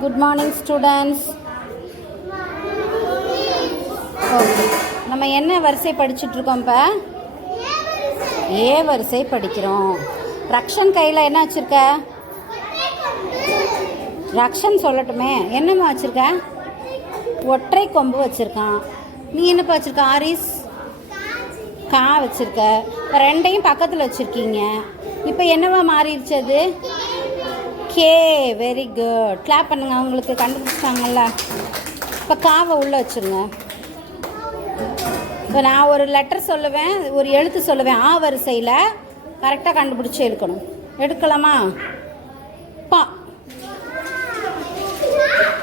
Good morning students. Okay, நம்ம என்ன வரிசை படிச்சுட்ருக்கோம்? இப்போ ஏ வரிசை படிக்கிறோம். ரக்ஷன் கையில் என்ன வச்சுருக்க? ரக்ஷன் சொல்லட்டுமே, என்னம்மா வச்சுருக்க? ஒற்றை கொம்பு வச்சுருக்கான். நீ என்னப்பா வச்சுருக்க? ஆரிஸ் கா வச்சுருக்க. இப்போ ரெண்டையும் பக்கத்தில் வச்சுருக்கீங்க. இப்போ என்னவா மாறிடுச்சு அது? கே. Very good. கிளாப் பண்ணுங்க. அவங்களுக்கு கண்டுபிடிச்சாங்கல்ல. இப்போ காவை உள்ளே வச்சுருங்க. இப்போ நான் ஒரு லெட்டர் சொல்லுவேன், ஒரு எழுத்து சொல்லுவேன். ஆ வரிசையில் கரெக்டாக கண்டுபிடிச்சி எடுக்கணும். எடுக்கலாமா? பா.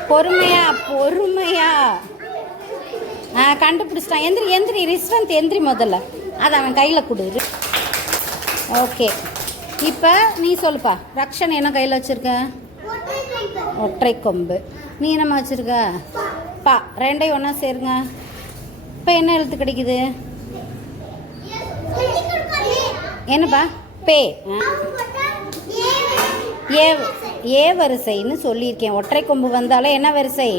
பொறுமையா பொறுமையா. கண்டுபிடிச்சிட்டான். எந்திரி எந்திரி ரிஸ்வந்த், எந்திரி முதல்ல. அதை அவன் கையில் கொடு. ஓகே, இப்போ நீ சொல்லுப்பா. ரக்ஷன் என்ன கையில் வச்சுருக்க? ஒற்றை கொம்பு. நீ என்னம்மா வச்சுருக்க? பா. ரெண்டையும் ஒன்றா சேருங்க. இப்போ என்ன எழுத்து கிடைக்குது? என்னப்பா? பே. ஏ. ஏ வரிசைன்னு சொல்லியிருக்கேன். ஒற்றை கொம்பு வந்தாலே என்ன வரிசை?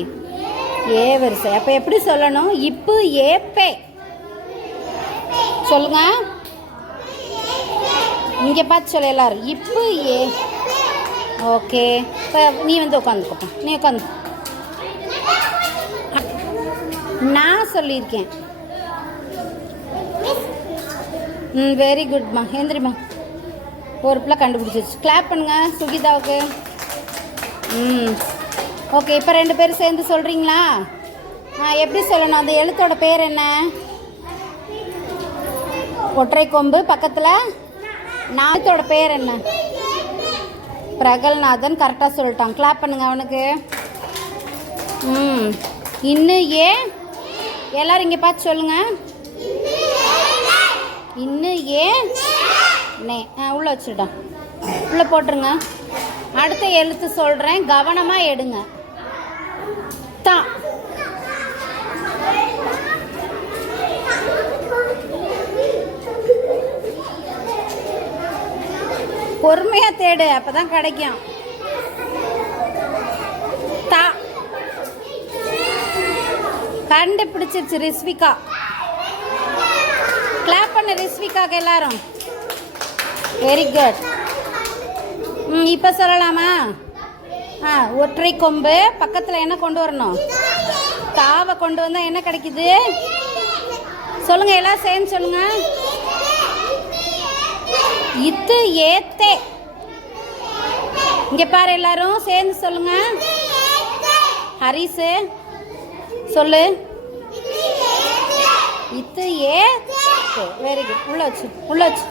ஏ வரிசை. அப்போ எப்படி சொல்லணும்? இப்பு ஏ பே சொல்லுங்க. இங்கே பார்த்து சொல்ல எல்லாரும். இப்பு ஏ. ஓகே, இப்போ நீ வந்து உட்காந்துக்கப்பா. நீ உட்காந்து. நான் சொல்லியிருக்கேன். வெரி குட்மா. எந்திரிம்மா. ஒரு பிள்ளை கண்டுபிடிச்சிருச்சு. கிளாப் பண்ணுங்க சுகிதாவுக்கு. ஓகே, இப்போ ரெண்டு பேரும் சேர்ந்து சொல்கிறீங்களா? எப்படி சொல்லணும்? அந்த எழுத்தோட பேர் என்ன? ஒற்றை கொம்பு பக்கத்தில் நாத்தோட பேர் என்ன? பிரகல்நாதன். கரெக்டாக சொல்லிட்டான். கிளாப் பண்ணுங்க அவனுக்கு. இன்னும் ஏ. எல்லாரும் இங்கே பார்த்து சொல்லுங்க. இன்னும் ஏ நே. உள்ளே வச்சுட்டான். உள்ளே போட்டுருங்க. அடுத்த எழுத்து சொல்கிறேன், கவனமாக எடுங்க. தா. பொறுமையாக தேடு, அப்போ தான் கிடைக்கும். தா. கண்டுபிடிச்சிருச்சு ரிஸ்விகா. கிளாப் பண்ண ரிஸ்விகாக்கு எல்லாரும். Very good. இப்போ சொல்லலாமா? ஒற்றை கொம்பு பக்கத்தில் என்ன கொண்டு வரணும்? தாவை கொண்டு வந்தால் என்ன கிடைக்குது? சொல்லுங்கள், எல்லாம் சேர்ந்து சொல்லுங்கள். இத்து ஏத்தே. இங்கே பாரு, எல்லாரும் சேர்ந்து சொல்லுங்க. ஹரிசு சொல்லு. இத்து ஏ. Very good. உள்ள வச்சு, உள்ள வச்சு.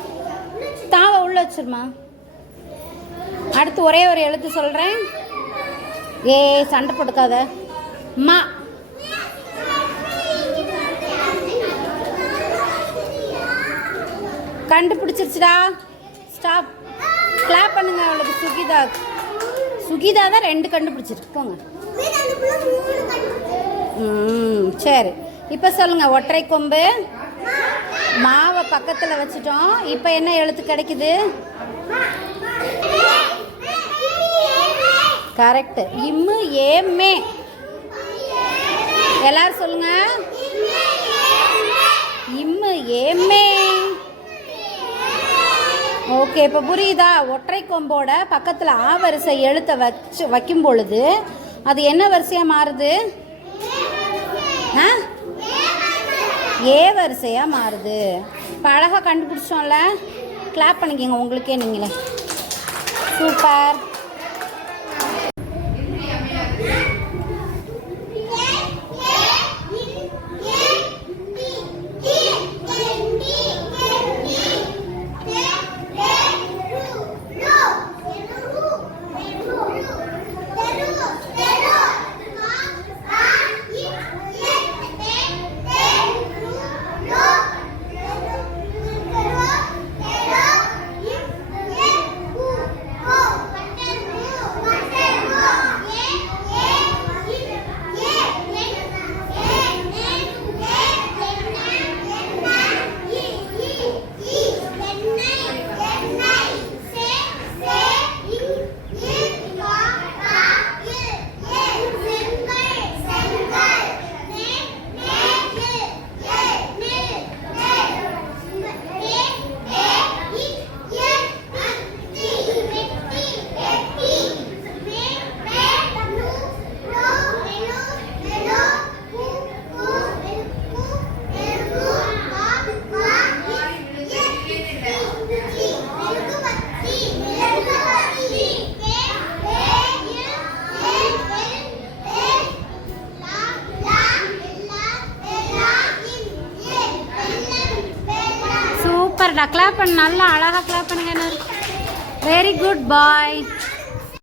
தாவை உள்ள வச்சிருமா. அடுத்து ஒரே ஒரு எழுத்து சொல்கிறேன். ஏ சண்டை போட்டுக்காத. மா. கண்டுபிடிச்சிருச்சுடா. ஸ்டாப். கிளாப் பண்ணுங்க அவளுக்கு. சுகிதா. சுகிதா தான் 2 கண்டுபிடிச்சிருக்கு. போங்க. சரி, இப்போ சொல்லுங்க. ஒற்றை கொம்பு மாவை பக்கத்தில் வச்சுட்டோம். இப்போ என்ன எழுத்து கிடைக்குது? கரெக்டு. இம்மு ஏமே. எல்லாரும் சொல்லுங்க. இம்மு ஏமே. ஓகே, இப்போ புரியுதா? ஒற்றை கொம்போட பக்கத்தில் ஆ வரிசை எழுத்தை வைக்கும் பொழுது அது என்ன வரிசையாக மாறுது? ஏ வரிசையாக மாறுது. இப்போ அழகாக கண்டுபிடிச்சோம்ல. கிளாப் பண்ணிக்கோங்க உங்களுக்கே நீங்களே. சூப்பர். சூப்பர்டா, கிளாப் பண்ணு, நல்லா அழகாக கிளாப் பண்ணுங்க. வெரி குட் பாய்.